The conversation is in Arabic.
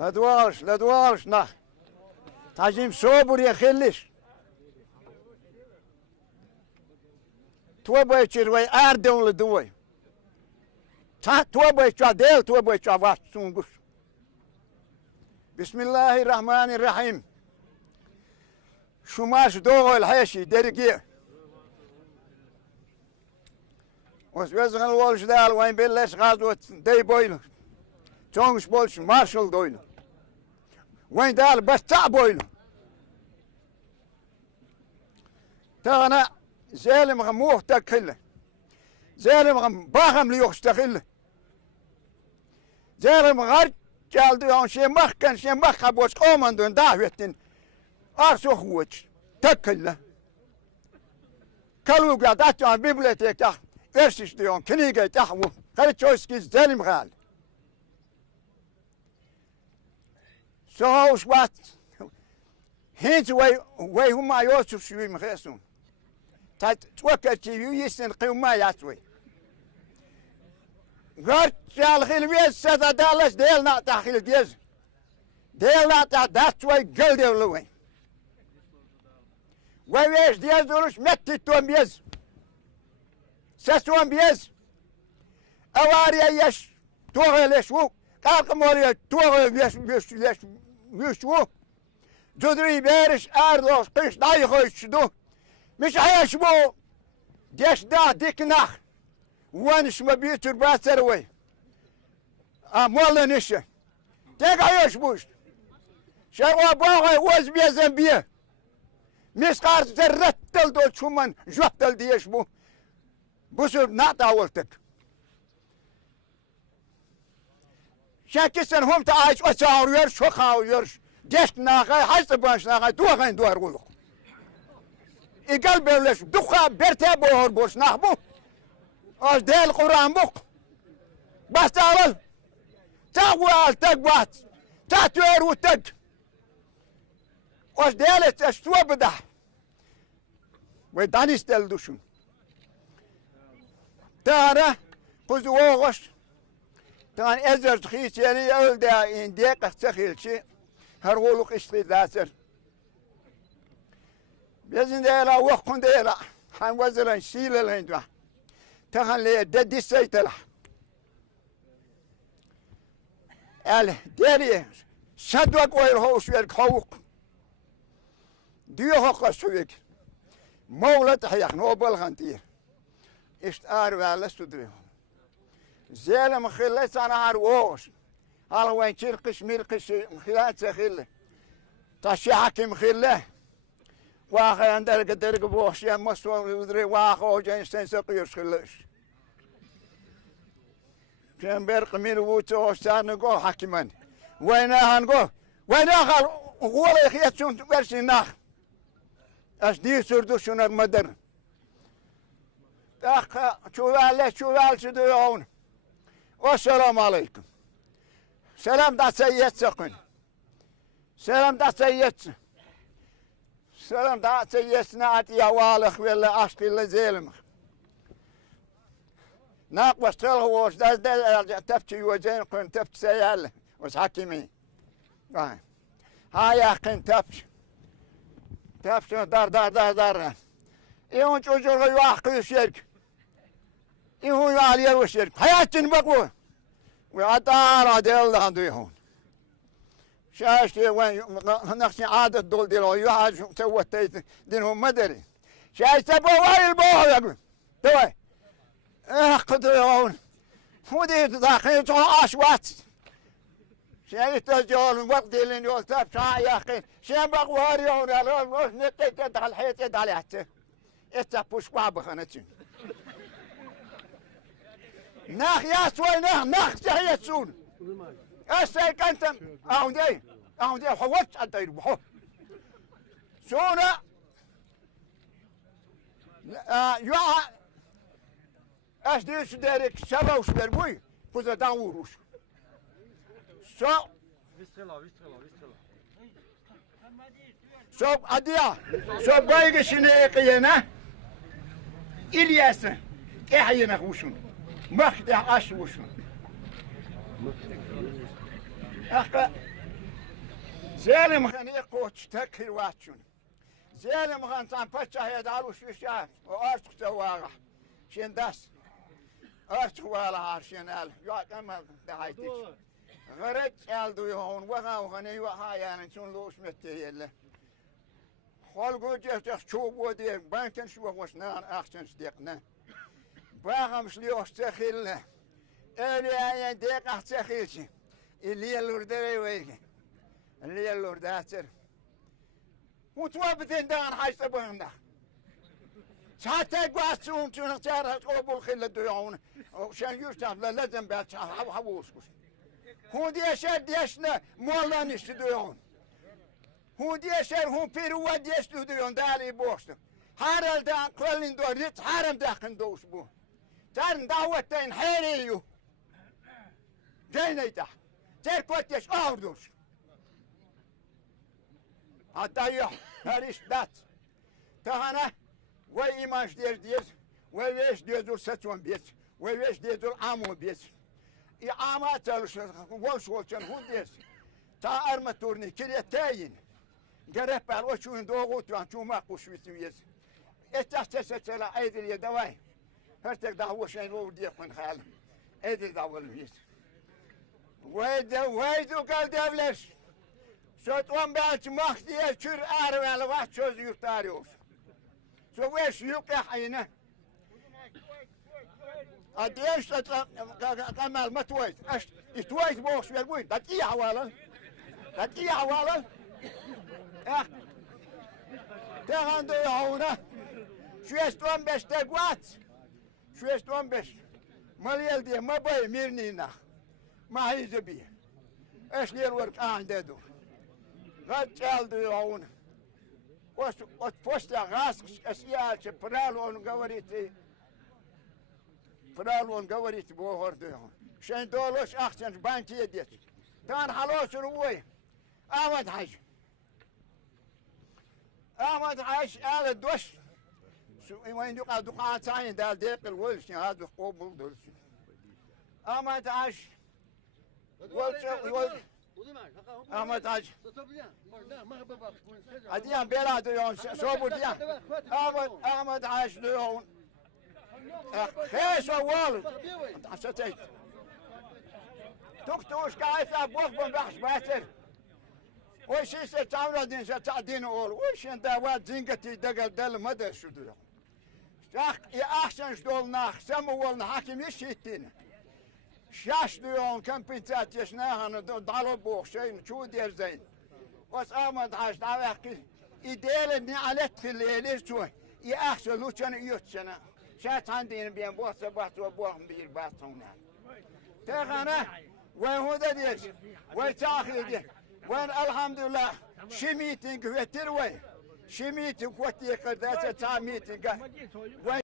لا دوالش نه تاجیم صبر يخلش تو باید چیروی اردم لدوی تو باید چه دل تو باید چه وقت سونگوش بسم الله الرحمن الرحیم شماش دوغ الحيشي درقي وزغن الولش دال وين بلش غازوة دي بويلو تونغش بولش مارشال دويلو وين دال بس تاع بويلو تانا زالم غموه تاكله زالم غم باغم ليوخش تاكله زالم غرج جالدو يون شي مخ كان شي مخ ابوش قومندون داويتن ارسو خوتش تاكله كلو قعدت عن بيبليتيكا ارسش ديون كنيجا تحو خلي تشوسكي زالم غال سوش وات هينز وي هما يوسف شوي مخيسون توكل يسن قيوما ياسوي غرت شال خلويس سدا دالش ديلنا تاخيل ديز ديلنا تا داتوي قل ديولوي ويش ديز دولش متي توم بيز سسوم بيز اواريا يش توغلش و قالقموريا توغل يش و جدري بيرش اردوش قيش دايخوش دو مش عايش بو ديش دا ديك ناخ وانش ما بيتر باسروي مولا نشا ديك عايش بوش شغوا باغي وز بيزن بيه مسقار زرتل دول شومن جوتل ديش بو بوسر ناتا ولتك شاكسن هم تعايش وساور شو خاويرش ديش ناخي حسب باش ناخي دوغين دوار غلق إقل بيرلش دخا برتا بوهر بوش نخبو أش ديل قرآن بوك بس تعال تاوال تك بات تاتوير وتك أش ديلت أشتوى بدح ويدانيس ديل دوشون تارا قزو اوغش تان ازر تخيس يعني اول دا ان ديك استخيل شي هرولوك اشتري داسر بيزن ديلا وقن ديلا حان وزرن شيل الهندوا تخن لي ددي سيتلا ال ديري شدوك وير هوش وير خوك ديو حق شويك مولت حيخ نوبل خنتير اشتار والستو دريهم زيلم خلص انا هروش على وين تشرقش ملقش مخلات سخيله تاشي حكم خله واخي عندك درق بوش يا مسو ودري واخو جاي سنسقيش خلش كان برق من ووتو سانغو حكمان وين هنغو وين اخر ولا يخيتون برشي ناخ اش دي سردو شنو مدر اخ شوال شدوون والسلام عليكم سلام دا سيد سقن سلام دا سيد سلام دا سيد سنات يا والخ ولا اشقي لزيلم ناقوش تلهوش دا تفتي وزين قن تفت سيال وش حكيمي هاي قن تفت دار ايون çocuğu yuakı şerk ايون عليه وشرك حياتن بقوا وعطار عدل هنديهم شاشتي وين نخشي عادة دول ديلو يحاج سوت دينهم مدري شاش تبوا واي البوه يقول توي قدرون فودي داخل تو اشوات شايف تجول وقت اللي يقول تاب شاي يا اخي شين بقوا هاريون على نتك على الحيط دالعته اتبوش بخنتين ناخ يا سوي ناخ تحيتون اسي كنتم اهودي حوت الدير بحو سونا يا اش ديش ديرك شبوش بربوي فوز داوروش سو سو اديا سو بايق شنيقينا إلياس إحينا خوشون مخدع أشوشون أخ زالم خاني قوتش تكر واتشون زالم خان تنبتش يدارو شوشات وارتق تواغا شين داس ارتق والا عارشينال يا كما دعيتك غرج الدو يهون وغا وغني وها يعني شون لوش متيله خالقو جفتخ شوب ودي بانكن شو وشنان اخشن صديقنا باغم شليوش تخيلنا انا ديق احتخيلش اللي اللوردري ويك اللي اللورداتر وتوابدين دان حاج تبغنا حتى قاسون شنو ترى قبول خله ديون وشان يرتاب لا لازم بات حووسكوس هو دي شاد ديشنا مولا نشديون هو دي شر هو بيرو ديشديون دالي بوست هارل دان كلين دوريت هارم داخن دوش بو تان دعوتين حيريو جينيتا تر كوتش اوردوش حتى هاريش دات تهانا وإيماش دير ويش دير ستون بيت ويش دير عامو بيت إعامات والش والشن هو دير تا أرمتورني كريه تاين جرب على وشون دوغوت وان شو ما قوشويت ويز اتحسست على أيدي اليدواي هرتك دعوة شين لو ديق من خال أيدي دعوة الويز ويدو قال دبلش صوت وان بعد مختي شر أعرف على واحد شوز يختاريوش سو ويش يوقع حينا أديش كمال ما تويت أش تويت بوش يلوين دقيقة حوالا دقيقة حوالا تغندو يهونا شو يستوان بش تقوات شو يستوان بش مليال دي ما باي ميرنينا ما هي زبي ايش لي الورق عندو رجال دو يهونا وات بوستا غاسك اسيال شبرالون قوريتي بوهر ديهم شين دولوش احسن بانكي يديت تان حلوش روي احمد حاج آل الدوش وين يقع دقاعة ثانية دال ديق الولش هذا قوبل دولش احمد حاج احمد حاج اديان بيلا ديون صوبو ديان احمد حاج ديون خيش اول حسيت تكتوش كايف ابوك بنبحش باتر وش يستعمل دين ستعدين اول وش انت واد زنقتي دقل دل مدى شدو يا احسن شدول ناخ سمو ولنا حاكم يشيتين شاش ديون كم بنتات يشناها ندالو بوخ شين شو دير زين بس احمد حاج تعرف يدير اني علت في الليل شوي يا احسن لو كان يوتشنا شات عندي بين بوس بوس وبوهم بير باسونا تغنى وين هو ديش وين تاخذ دي وين الحمد لله شميتنج وتروي شميتنج وتي قداسه تاميتنج وين